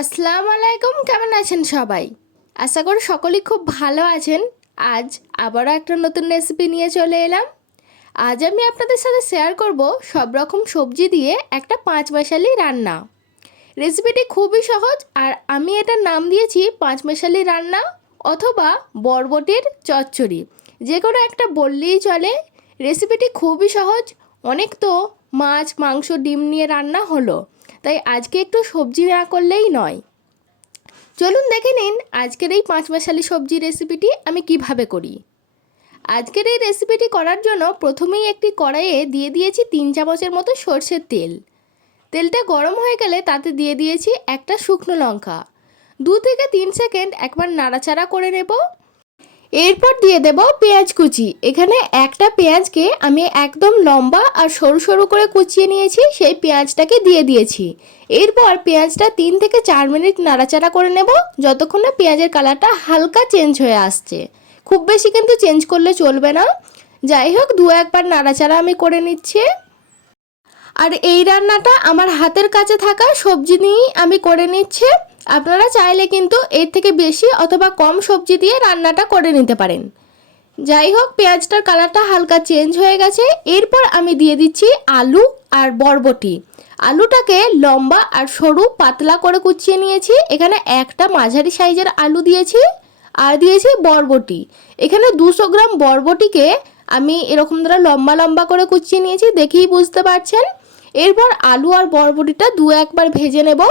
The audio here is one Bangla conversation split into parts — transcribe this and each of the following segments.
আসসালামু আলাইকুম, কেমন আছেন সবাই? আশা করি সকলেই খুব ভালো আছেন। আজ আবারও একটা নতুন রেসিপি নিয়ে চলে এলাম। আজ আমি আপনাদের সাথে শেয়ার করব সব রকম সবজি দিয়ে একটা পাঁচ মেশালি রান্না। রেসিপিটি খুবই সহজ আর আমি এটার নাম দিয়েছি পাঁচ মেশালি রান্না অথবা বরবটির চচ্চড়ি, যে কোনো একটা বললেই চলে। রেসিপিটি খুবই সহজ, অনেক তো মাছ মাংস ডিম নিয়ে রান্না হলো, তাই আজকে একটু সবজি না করলেই নয়। চলুন দেখে নিন আজকের এই পাঁচ মশালি সবজি রেসিপিটি আমি কিভাবে করি। আজকের এই রেসিপিটি করার জন্য প্রথমেই একটি কড়াইয়ে দিয়ে দিয়েছি 3 চামচের মতো সরষের তেল। তেলটা গরম হয়ে গেলে তাতে দিয়ে দিয়েছি একটা শুকনো লঙ্কা। 2 থেকে 3 সেকেন্ড একবার নাড়াচাড়া করে নেব। এরপর দিয়ে দেব পেঁয়াজ কুচি। এখানে একটা পেঁয়াজকে আমি একদম লম্বা আর সরু সরু করে কুচিয়ে নিয়েছি, সেই পেঁয়াজটাকে দিয়ে দিয়েছি। এরপর পেঁয়াজটা 3 থেকে 4 মিনিট নাড়াচাড়া করে নেব, যতক্ষণ না পেঁয়াজের কালারটা হালকা চেঞ্জ হয়ে আসছে। খুব বেশি কিন্তু চেঞ্জ করলে চলবে না। যাই হোক, 2-1 বার নাড়াচাড়া আমি করে নিচ্ছি। আর এই রান্নাটা আমার হাতের কাছে থাকা সবজি নিয়েই আমি করে নিচ্ছি। আপনারা চাইলে কিন্তু এর থেকে বেশি অথবা কম সবজি দিয়ে রান্নাটা করে নিতে পারেন। যাই হোক, পেঁয়াজটার কালারটা হালকা চেঞ্জ হয়ে গেছে। এরপর আমি দিয়ে দিচ্ছি আলু আর বরবটি। আলুটাকে লম্বা আর সরু পাতলা করে কুচিয়ে নিয়েছি। এখানে একটা মাঝারি সাইজের আলু দিয়েছি আর দিয়েছি বরবটি। এখানে 200 গ্রাম বরবটিকে আমি এরকম ধরে লম্বা লম্বা করে কুচিয়ে নিয়েছি, দেখেই বুঝতে পারছেন। এরপর আলু আর বরবটিটা 2-1 বার ভেজে নেব।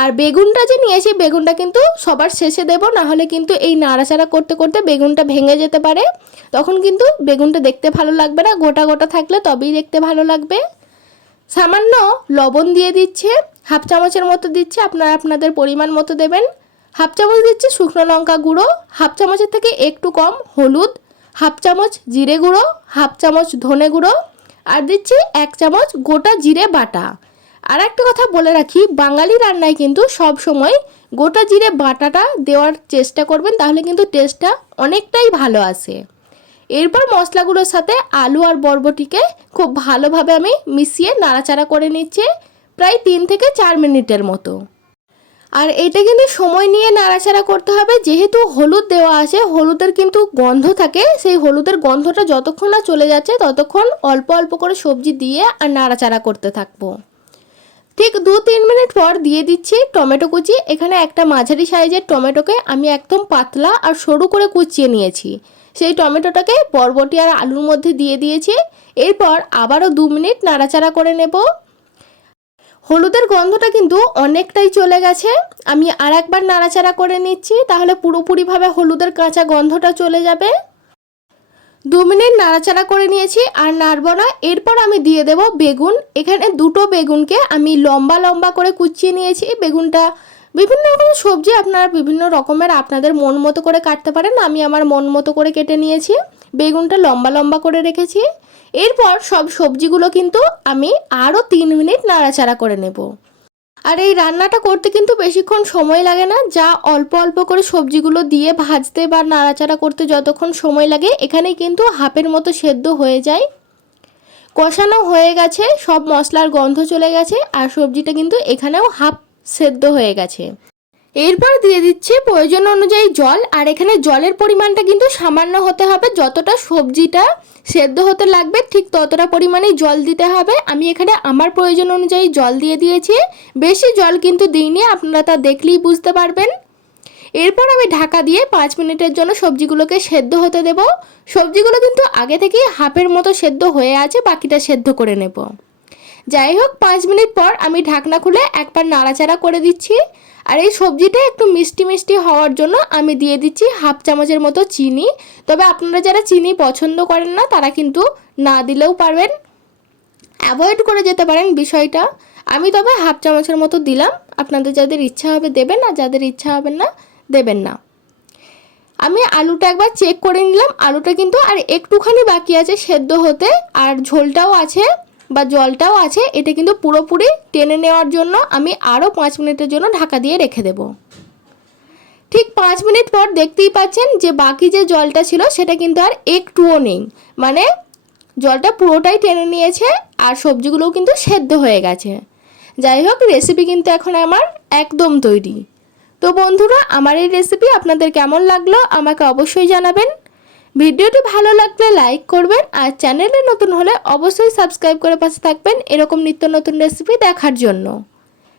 আর বেগুনটা যে নিয়েছি, বেগুনটা কিন্তু সবার শেষে দেব, নাহলে কিন্তু এই নাড়াচাড়া করতে করতে বেগুনটা ভেঙে যেতে পারে। তখন কিন্তু বেগুনটা দেখতে ভালো লাগবে না, গোটা গোটা থাকলে তবেই দেখতে ভালো লাগবে। সামান্য লবণ দিয়ে দিচ্ছে, হাফ চামচের মতো দিচ্ছে, আপনারা আপনাদের পরিমাণ মতো দেবেন। হাফ চামচ দিচ্ছে শুকনো লঙ্কা গুঁড়ো, হাফ চামচের থেকে একটু কম হলুদ, হাফ চামচ জিরে গুঁড়ো, হাফ চামচ ধনে গুঁড়ো, আর দিচ্ছি 1 চামচ গোটা জিরে বাটা। আর একটা কথা বলে রাখি, বাঙালি রান্নায় কিন্তু সব সময় গোটা জিরে বাটাটা দেওয়ার চেষ্টা করবেন, তাহলে কিন্তু টেস্টটা অনেকটাই ভালো আসে। এরপর মশলাগুলোর সাথে আলু আর বরবটিকে খুব ভালোভাবে আমি মিশিয়ে নাড়াচাড়া করে নিচ্ছি, প্রায় 3 থেকে 4 মিনিটের মতো। আর এটা কিন্তু সময় নিয়ে নাড়াচাড়া করতে হবে, যেহেতু হলুদ দেওয়া আছে, হলুদের কিন্তু গন্ধ থাকে। সেই হলুদের গন্ধটা যতক্ষণ না চলে যাচ্ছে ততক্ষণ অল্প অল্প করে সবজি দিয়ে আর নাড়াচাড়া করতে থাকবো। ঠিক 2-3 মিনিট পর দিয়ে দিচ্ছি টমেটো কুচি। এখানে একটা মাঝারি সাইজের টমেটোকে আমি একদম পাতলা আর সরু করে কুচিয়ে নিয়েছি, সেই টমেটোটাকে বরবটি আর আলুর মধ্যে দিয়ে দিয়েছি। এরপর আবারও 2 মিনিট নাড়াচাড়া করে নেব। হলুদের গন্ধটা কিন্তু অনেকটাই চলে গেছে, আমি আর একবার নাড়াচাড়া করে নিচ্ছি, তাহলে পুরোপুরিভাবে হলুদের কাঁচা গন্ধটা চলে যাবে। 2 মিনিট নাড়াচাড়া করে নিয়েছি, আর নাড়ব না। এরপর আমি দিয়ে দেব বেগুন। এখানে 2টো বেগুনকে আমি লম্বা লম্বা করে কুচিয়ে নিয়েছি। বেগুনটা বিভিন্ন রকমের সবজি আপনারা বিভিন্ন রকমের আপনাদের মন মতো করে কাটতে পারেন, আমি আমার মন মতো করে কেটে নিয়েছি। বেগুনটা লম্বা লম্বা করে রেখেছি। এরপর সব সবজিগুলো কিন্তু আমি আরও 3 মিনিট নাড়াচাড়া করে নেব। আর এই রান্নাটা করতে কিন্তু বেশিক্ষণ সময় লাগে না, যা অল্প অল্প করে সবজিগুলো দিয়ে ভাজতে বা নাড়াচাড়া করতে যতক্ষণ সময় লাগে, এখানেই কিন্তু হাফের মতো সেদ্ধ হয়ে যায়। কষানো হয়ে গেছে, সব মশলার গন্ধ চলে গেছে, আর সবজিটা কিন্তু এখানেও হাফ সেদ্ধ হয়ে গেছে। এরপর দিয়ে দিচ্ছি প্রয়োজন অনুযায়ী জল। আর এখানে জলের পরিমাণটা কিন্তু সামান্য হতে হবে, যতটা সবজিটা সেদ্ধ হতে লাগবে ঠিক ততটা পরিমাণেই জল দিতে হবে। আমি এখানে আমার প্রয়োজন অনুযায়ী জল দিয়ে দিয়েছি, বেশি জল কিন্তু দিইনি, আপনারা তা দেখলেই বুঝতে পারবেন। এরপর আমি ঢাকা দিয়ে 5 মিনিটের জন্য সবজিগুলোকে সেদ্ধ হতে দেব। সবজিগুলো কিন্তু আগে থেকেই হাফের মতো সেদ্ধ হয়ে আছে, বাকিটা সেদ্ধ করে নেব। যাই হোক, 5 মিনিট পর আমি ঢাকনা খুলে একবার নাড়াচাড়া করে দিচ্ছি। আর এই সবজিটা একটু মিষ্টি মিষ্টি হওয়ার জন্য আমি দিয়ে দিচ্ছি হাফ চামচের মতো চিনি। তবে আপনারা যারা চিনি পছন্দ করেন না তারা কিন্তু না দিলেও পারবেন, অ্যাভয়েড করে যেতে পারেন বিষয়টা। আমি তবে হাফ চামচের মতো দিলাম, আপনাদের যাদের ইচ্ছা হবে দেবেন, আর যাদের ইচ্ছা হবে না দেবেন না। আমি আলুটা একবার চেক করে নিলাম, আলুটা কিন্তু আর একটুখানি বাকি আছে সেদ্ধ হতে, আর ঝোলটাও আছে বা জলটাও আছে। এটা কিন্তু পুরোপুরি টেনে নেওয়ার জন্য আমি আরও 5 মিনিটের জন্য ঢাকা দিয়ে রেখে দেব। ঠিক 5 মিনিট পর দেখতেই পাচ্ছেন যে বাকি যে জলটা ছিল সেটা কিন্তু আর একটুও নেই, মানে জলটা পুরোটাই টেনে নিয়েছে, আর সবজিগুলোও কিন্তু সেদ্ধ হয়ে গেছে। যাই হোক, রেসিপি কিন্তু এখন আমার একদম তৈরি। তো বন্ধুরা, আমার এই রেসিপি আপনাদের কেমন লাগলো আমাকে অবশ্যই জানাবেন। ভিডিওটি ভালো লাগলে লাইক করবেন, আর চ্যানেলে নতুন হলে অবশ্যই সাবস্ক্রাইব করে পাশে থাকবেন এরকম নিত্য নতুন রেসিপি দেখার জন্য।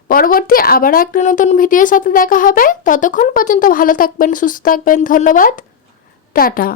পরবর্তী আবার একটা নতুন ভিডিওর সাথে দেখা হবে। ততক্ষণ পর্যন্ত ভালো থাকবেন, সুস্থ থাকবেন। ধন্যবাদ, টাটা।